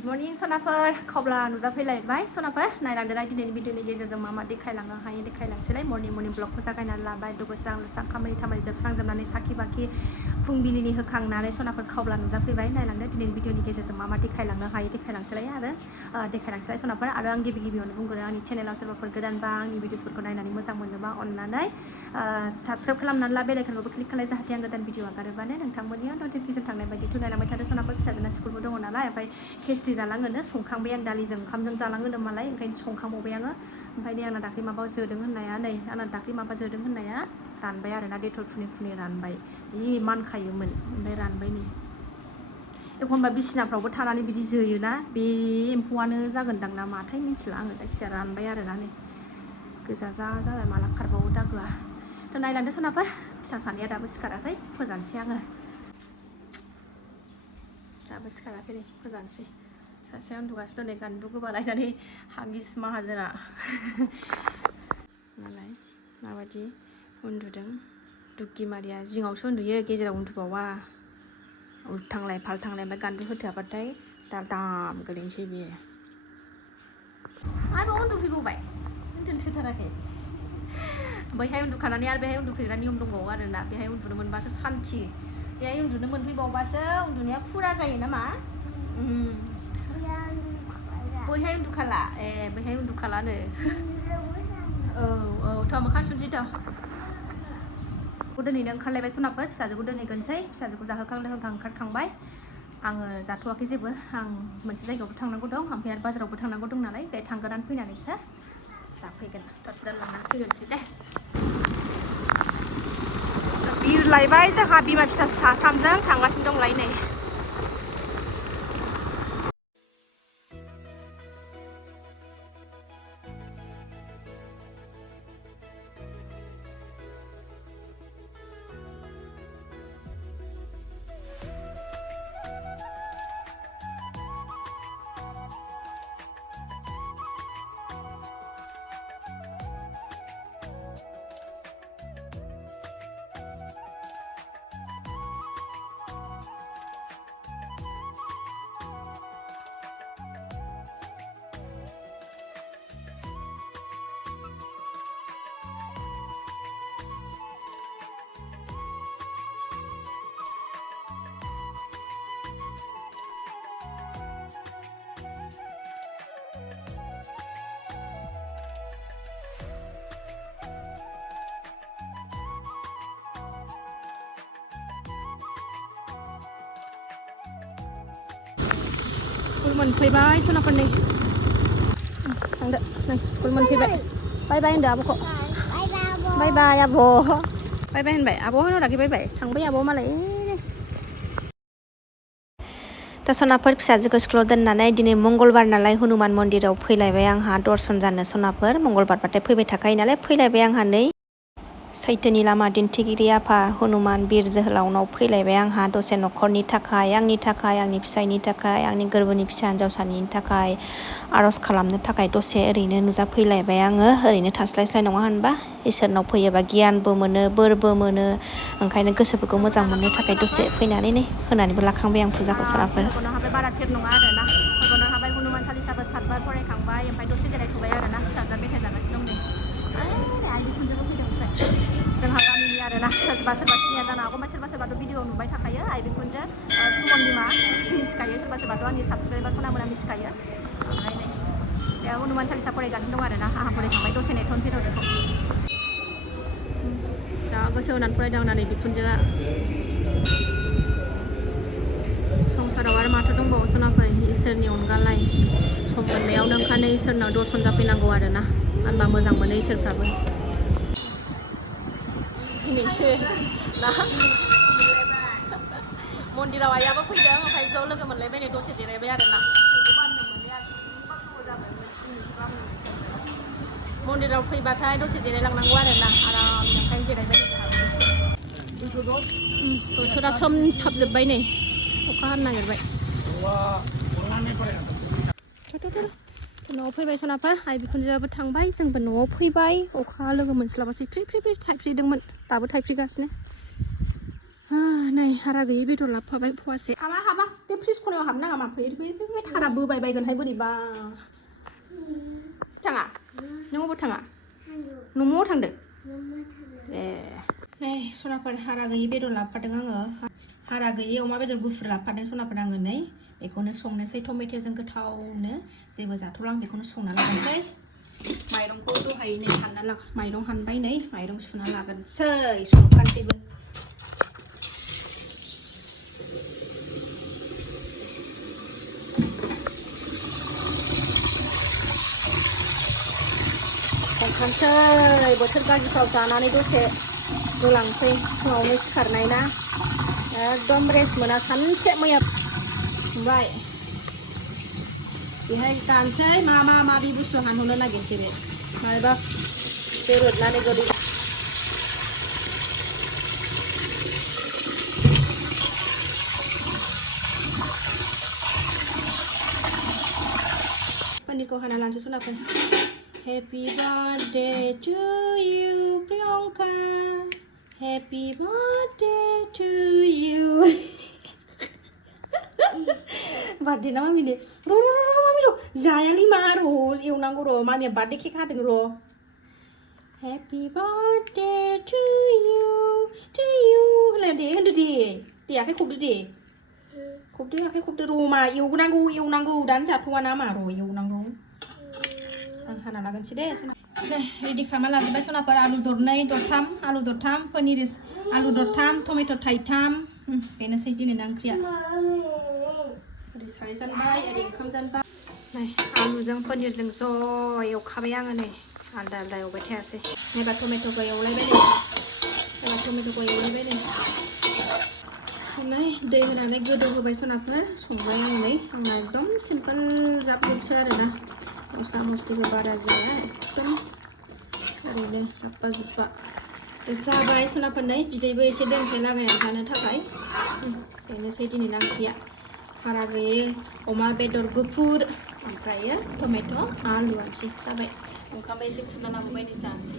good morning सनाफोर खबला नुजाफैलायबाय सनाफोर नायलांदोलाय दिनैनि भिडिअनि गेजेरजों मा मा देखायलांनो हायो देखायलांसैलाय मर्निं ब्लगखौ जागायनानै लाबाय दुगैस्रां लोबस्रां खामानि जोबस्रांजोबनानै साखि बाखि फुंबिलिनि होखांनानै सनाफोर खबला नुजाफैबाय नायलांदो दिनैनि भिडिअनि गेजेरजों मा मा देखायलांनो हायो देखायलांसैलाय देखायलांसैलाय सनाफोर आरो आं गिबियावनो बुंगोन आंनि चेनेलाव सोरबाफोर गोदानबा आंनि भिडिअसफोरखौ नायनानै मोजां मोनोबा अननानै साबस्क्राइब खालामनानै ला बेल आइकनखौबो क्लिक खालाय जाहाथे आं गोदान भिडिअ आगारोबानो नोंथांमोननिया नटिफिकेसन थांनाय बायदि थुनायलांबाय थादो सनाफोर फिसाजोना स्कुलबो दङ नालाय ओमफ्राय खेस्टि जालाङोनो संखांबाय आं दालिजों ओंखामजों जालाङोनो मालाय ओंखायनो संखांबावबाय आङो ओमफ्राय नै आंना दाख्लै माबा जोदों होननाया नै आंना दाख्लै माबा जोदों होननाया रानबाय आरोना डेटल फुनै रानबाय जि मानखायोमोन ओमफ्राय रानबाय नै एखनबा बिसिनाफ्रावबो थानानै बिदि जोयोना बे एम्फौआनो जागोनदां ना माथाय मिथिला आङो जायखिजाया रानबाय आरोना नै गोजा जाबाय माला खारबावो दागोआ थ' नायलांदो सनाफोर फिसा सानैया दाबो सिखाराखै फोजानोसै आङो दाबो सिखाराखै नै फोजानोसै सासेया उन्दुगासिनो नै गान्दु गोबालायनानै हागिस माहाजोना नालाय माबायदि उन्दुदों दुग्गिमारिया जिङावसो उन्दुयो गेजेराव उन्दुबावा उल्थांलाय फाल्थांलाय ओमफ्राय गान्दु होथेयाबाथाय दाम गोलैनोसै बियो आरो उन्दुफैबावबाय उन्दुथाराखै बैहाय उन्दुखानानै आरो बेहाय उन्दुफैग्रा नियम दंबावो आरोना बेहाय उन्दुनो मोनबासो सान्थि बेहाय उन्दुनो मोनफैबावबासो उन्दुनाया फुरा जायो नामा बैहाय उन्दुखाला बैहाय उन्दुखालानो औ थ' मोखां सुनसै दोनैनो ओंखारलायबाय सनाफोर फिसाजोखौ दोनहैगोनसै फिसाजोखौ जाहोखां लोंहोखां ओंखारखांबाय आङो जाथ'वाखै जेबो आं मोनसे जायगायावबो थांनांगौ दं ओमफ्राय आरो बाजारावबो थांनांगौ दं नालाय बे थांगोनानै फैनानैसो जाफैगोन दा लांनानै फैगोनसै दे बिरलायबाय जोंहा बिमा फिसा साथामजों थांगासिनो दंलाय नै स्कुल मोनफैबाय सनाफोर नै थांदो नै स्कुल मोनफैबाय बाय बाय होनदो आब'खौ बाय बाय आब' बाय बाय होनबाय आब' होनहराखै बाय बाय थांबाय आब' मालाय दा सनाफोर फिसाजोखौ स्कुलाव दोननानै दिनै मंगलबार नालाय हनुमान मन्दिराव फैलायबाय आंहा दर्शन जानो सनाफोर मंगलबारबाथाय फैबाय थाखायो नालाय फैलायबाय आंहा नै सैथोनि लामा दिन्थिगिरि आफा हनुमान बिर जोहोलावनाव फैलायबाय आंहा दसे न'खरनि थाखाय आंनि फिसायनि थाखाय आंनि गोरबोनि फिसा हिन्जावसानि थाखाय आर'ज खालामनो थाखाय दसे ओरैनो नुजाफैलायबाय आङो ओरैनो थास्लायस्लाय नङा होनबा इसोरनाव फैयोबा गियानबो मोनो बोरबो मोनो ओंखायनो गोसोफोरखौ मोजां मोननो थाखाय दसे फैनानै नै होनानैबो लाखांबाय आं फुजाखौ सनाफोर हाबाय बारा थेर नङा आरोना होगोनो हाबाय हनुमान चालिसाबो 7 बार फरायखांबाय ओमफ्राय दसे जिरायथ'बाय आरोना फिसाजोआ मेथाइ जागासिनो दं नै आइ बिखुनजोबो फैदों ओमफ्राय जोंहा गामिनि आरोना सोरबा सिनिया जानो हागौ सोरबाथ' भिडिअ नुबाय थाखायो आइ बिखुनजो सुमन बिमा मिथिखायो सोरबाथ' आंनि साबसक्राइबार सनामोना मिथिखायो ओमफ्राय नै बेयाव हनुमान चालिसा फरायगासिनो दं आरोना आंहा फरायखांबाय दसे नेथ'नोसै र' बेखौ जा गोसो होनानै फरायदों होननानै बिखुनजोआ संसाराव आरो माथो दंबावो सनाफोर इसोरनि अनगालाय सम मोननायावनो ओंखायनो इसोरनाव दर्शन जाफैनांगौ आरोना होनबा मोजां मोनो इसोरफ्राबो दिनैसो ना मन्दिराव आइयाबो फैदों ओमफ्राय ज' लोगो मोनलायबाय नै दसे जिरायबाय आरोना मन्दिराव फैबाथाय दसे जिरायलांनांगौ आरोना आरामनो ओंखायनो जिरायबाय बोथोरा सोमथाबजोब्बाय नै अखा हानो नागिरबाय न'आव फैबाय सनाफोर आइ बिखुनजोआबो थांबाय जोंबो न'आव फैबाय अखा लोगो मोनस्लाबासै फ्रि थाइफ्रिदोंमोन दाबो थाइफ्रिगासिनो नै हारा गैयै बेदर लाबोफाबाय फवासे हाबा बे फ्रिज खनायाव हाबनो नाङा मा फै थारा बोबाय बायगोनहाय बोरैबा थाङा नों अबाव थाङा न'आव थांदों ए नै सनाफोर हारा गैयै बेदर लाबोफादों आङो हारा गैयै अमा बेदर गुफुर लाबोफादों सनाफोर आङो नै बेखौनो संनोसै टमेट'जों गोथावनो जेबो जाथ'ला आं बेखौनो संना लानोसै माइरंखौ दहाय नै माइरं हानबाय नै माइरं सुना लागोनसै संखानोसैबो संखानोसै बोथोर गाज्रिफ्राव जानानै दसे गोलांसै फुङावनो सिखारनाय ना एकदम रेस्ट मोना सानसे मैया ओमफ्राय बेहाय जानोसै माबि बुस्थु हानहरनो नागिरसै बे माबा बेरनानै गोदै पनिरखौ हाना लानोसै सनाफोर Happy birthday to you Priyanka Happy birthday to you birthday ना मामिनि मामि र' जायालै मा र' एवनांगौ र' मामिया birthday केक हादों र' Happy birthday to you होनलाय दे होनदो दे आखाइ खबदो दे आखाइ खबदो र' मा एवनांगौ दानो जाथ'वा ना मा र' एवनांगौ आं हाना लागोनसै दे रेडि खालामना लाजोब्बाय सनाफोर आलु दरथाम पनिर आलु दरथाम टमेट' थाइथाम बेनोसै दिनैना ओंख्रिया ओरै साराय जानबाय ओरै ओंखाम जानबाय नै आलुजों पनिरजों ज' एवखाबाय आङो नै आलदा एवबाय थायासै एबार टमेट'खौ एवलायबाय नै दै होनानै गोदौ होबाय सनाफोर संबाय आं नै आंना एकदम सिम्पोल जाबजोबसो आरोना मस्ला मस्लिबो बारा जाया एकदम ओरैनो जाब्बा जुब्बा जाबाय सनाफोर नै बिदैबो एसे दोनसै लागायनानै जानो थाखाय बेनोसै दिनैना ओंख्रिया हारा गैयै अमा बेदर गुफुर ओमफ्रायो टमेट' आलुआनोसै जाबाय ओंखाम एसे खुरना लाबोबाय नै जानोसै